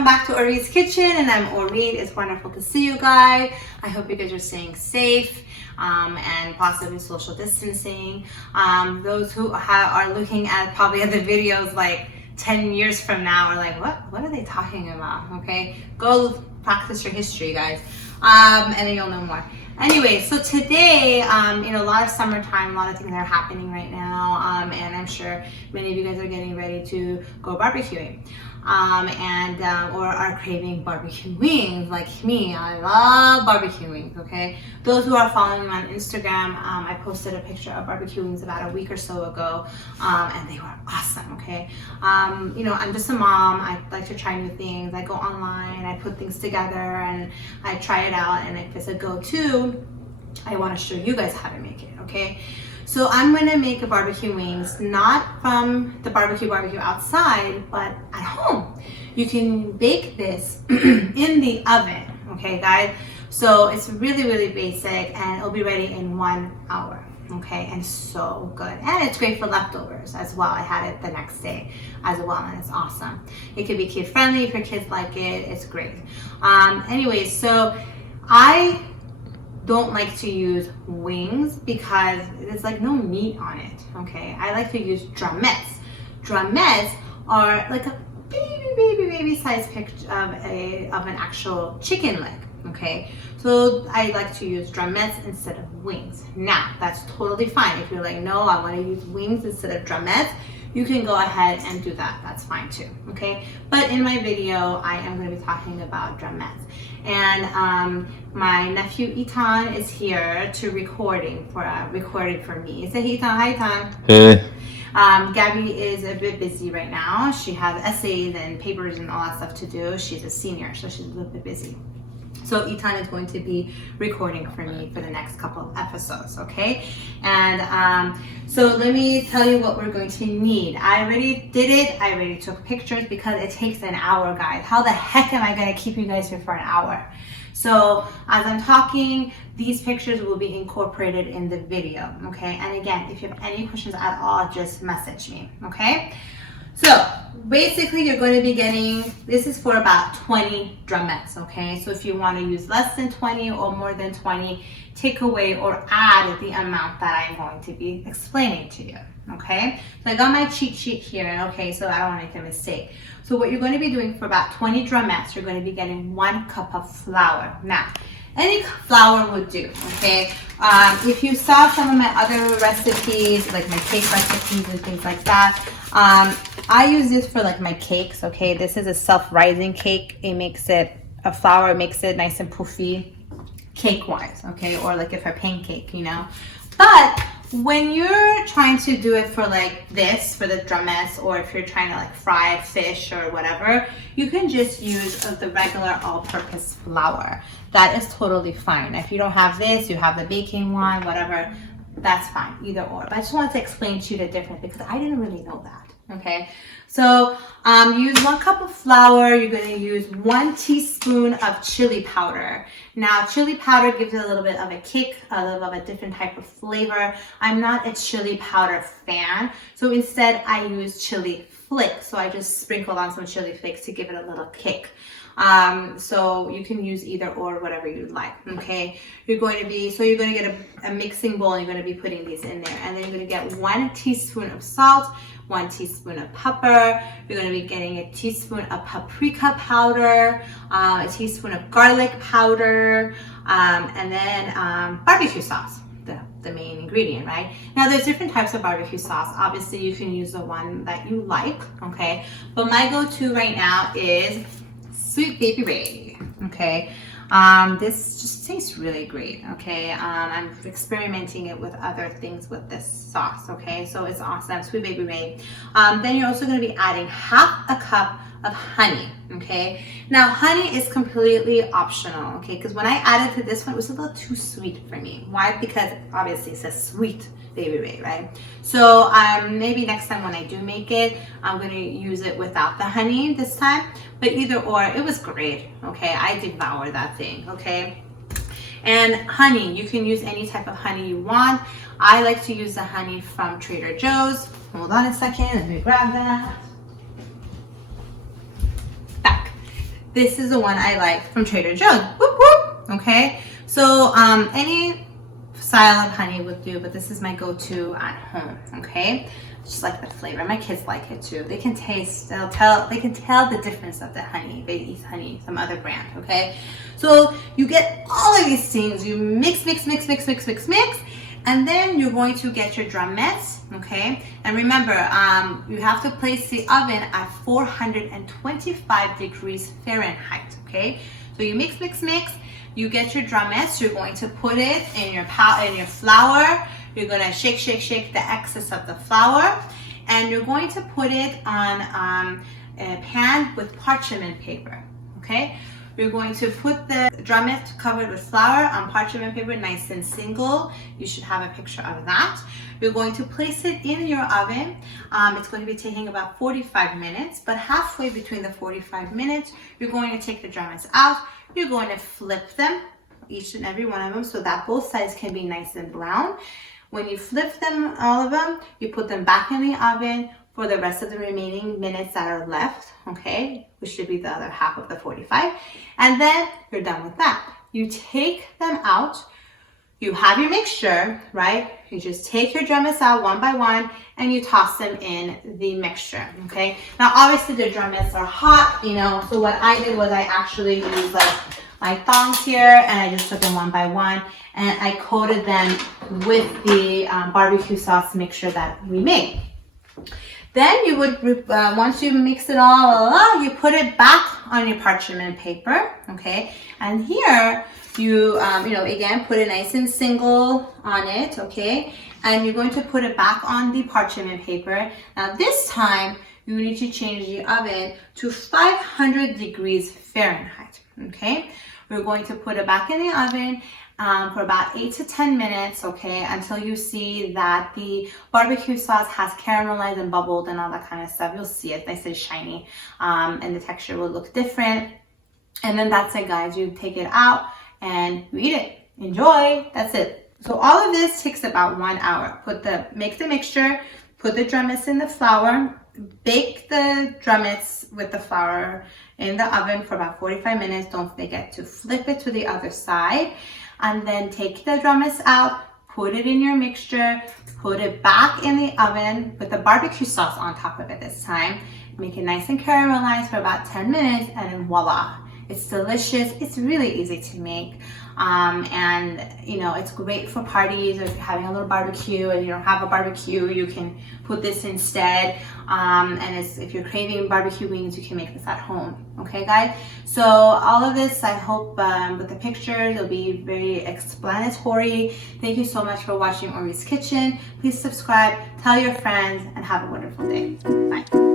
welcome back to Ori's Kitchen, and I'm Ori. It's wonderful to see you guys. I hope you guys are staying safe and possibly social distancing. Those who are looking at probably the videos like 10 years from now are like, what are they talking about? Okay, go practice your history, guys, and then you'll know more. Anyway, so today, a lot of summertime, a lot of things are happening right now, and I'm sure many of you guys are getting ready to go barbecuing, or are craving barbecue wings like me. I love barbecue wings, okay? Those who are following me on Instagram, I posted a picture of barbecue wings about a week or so ago, and they were awesome, okay? I'm just a mom. I like to try new things. I go online, I put things together, and I try it out, and if it's a go-to, I want to show you guys how to make it, okay? So I'm gonna make a barbecue wings, not from the barbecue outside, but at home. You can bake this in the oven, okay, guys? So it's really, really basic, and it'll be ready in 1 hour, okay? And so good. And it's great for leftovers as well. I had it the next day as well, and it's awesome. It could be kid friendly if your kids like it. It's great. Anyway, so I don't like to use wings because there's like no meat on it, okay? I like to use drumettes. Drumettes are like a baby size picture of an actual chicken leg, okay? So I like to use drumettes instead of wings. Now, that's totally fine. If you're like, no, I want to use wings instead of drumettes, you can go ahead and do that. That's fine too, okay? But in my video, I am going to be talking about drumettes. And my nephew Ethan is here to record for me. Say hey, Ethan. Hi, Ethan. Hey. Gabby is a bit busy right now. She has essays and papers and all that stuff to do. She's a senior, so she's a little bit busy. So Ethan is going to be recording for me for the next couple of episodes, okay? And so let me tell you what we're going to need. I already did it. I already took pictures because it takes an hour, guys. How the heck am I going to keep you guys here for an hour? So as I'm talking, these pictures will be incorporated in the video, okay? And again, if you have any questions at all, just message me, okay? So basically you're going to be getting, this is for about 20 drumettes, okay? So if you want to use less than 20 or more than 20, take away or add the amount that I'm going to be explaining to you, okay? So I got my cheat sheet here, okay, so I don't want to make a mistake. So what you're going to be doing for about 20 drumettes, you're going to be getting 1 cup of flour. Now, any flour would do, okay? If you saw some of my other recipes, like my cake recipes and things like that, I use this for like my cakes, okay? This is a self-rising cake. Flour makes it nice and poofy cake-wise, okay? Or like if a pancake, But when you're trying to do it for like this, for the drumettes, or if you're trying to like fry fish or whatever, you can just use the regular all-purpose flour. That is totally fine. If you don't have this, you have the baking one, whatever, that's fine, either or. But I just wanted to explain to you the difference because I didn't really know that, okay? So use 1 cup of flour. You're going to use 1 teaspoon of chili powder. Now, chili powder gives it a little bit of a kick, a little of a different type of flavor. I'm not a chili powder fan, so instead I use chili flakes. So I just sprinkled on some chili flakes to give it a little kick. So you can use either or, whatever you like, okay? You're going to get a mixing bowl, and you're going to be putting these in there. And then you're going to get 1 teaspoon of salt, 1 teaspoon of pepper. You're going to be getting a teaspoon of paprika powder, a teaspoon of garlic powder, and then barbecue sauce, the main ingredient, right? Now there's different types of barbecue sauce. Obviously you can use the one that you like, okay? But my go-to right now is Sweet Baby Ray, okay? This just tastes really great, okay? I'm experimenting it with other things with this sauce, okay? So it's awesome, Sweet Baby Ray. Then you're also gonna be adding 1/2 cup of honey, okay? Now, honey is completely optional, okay? Because when I added to this one, it was a little too sweet for me. Why? Because obviously it says Sweet Baby Ray, right? So maybe next time when I do make it, I'm gonna use it without the honey this time. But either or, it was great, okay? I devoured that thing, okay? And honey, you can use any type of honey you want. I like to use the honey from Trader Joe's. Hold on a second, let me grab that. Back. This is the one I like from Trader Joe's. Whoop, whoop. Okay, so any style of honey would do, but this is my go-to at home. Okay, just like the flavor. My kids like it too. They can taste, they can tell the difference of the honey. They eat honey, some other brand. Okay, so you get all of these things. You mix, and then you're going to get your drumettes. Okay, and remember, you have to place the oven at 425 degrees Fahrenheit. Okay, so you mix. You get your drumettes. You're going to put it in your flour. You're going to shake the excess of the flour, and you're going to put it on a pan with parchment paper. Okay, you're going to put the drumettes covered with flour on parchment paper, nice and single. You should have a picture of that. You're going to place it in your oven. It's going to be taking about 45 minutes, but halfway between the 45 minutes, you're going to take the drumettes out. You're going to flip them, each and every one of them, so that both sides can be nice and brown. When you flip them, all of them, you put them back in the oven for the rest of the remaining minutes that are left, okay, which should be the other half of the 45. And then you're done with that. You take them out. You have your mixture, right? You just take your drumettes out one by one and you toss them in the mixture, okay? Now, obviously the drumettes are hot, you know, so what I did was I actually used like my tongs here and I just took them one by one and I coated them with the barbecue sauce mixture that we made. Then you would, once you mix it all, you put it back on your parchment paper, okay? And here, you know, again, put it nice and single on it, okay? And you're going to put it back on the parchment paper. Now this time, you need to change the oven to 500 degrees Fahrenheit, okay? We're going to put it back in the oven for about 8 to 10 minutes, okay, until you see that the barbecue sauce has caramelized and bubbled and all that kind of stuff. You'll see it nice and shiny, and the texture will look different. And then that's it, guys. You take it out and you eat it. Enjoy. That's it. So all of this takes about 1 hour. Make the mixture, put the drumettes in the flour, bake the drumettes with the flour in the oven for about 45 minutes. Don't forget to flip it to the other side. And then take the drumettes out, put it in your mixture, put it back in the oven with the barbecue sauce on top of it this time. Make it nice and caramelized for about 10 minutes and then voila. It's delicious. It's really easy to make. And you know, it's great for parties or if you're having a little barbecue and you don't have a barbecue, you can put this instead. And if you're craving barbecue wings, you can make this at home. Okay, guys? So all of this, I hope with the pictures, it'll be very explanatory. Thank you so much for watching Ori's Kitchen. Please subscribe, tell your friends, and have a wonderful day. Bye.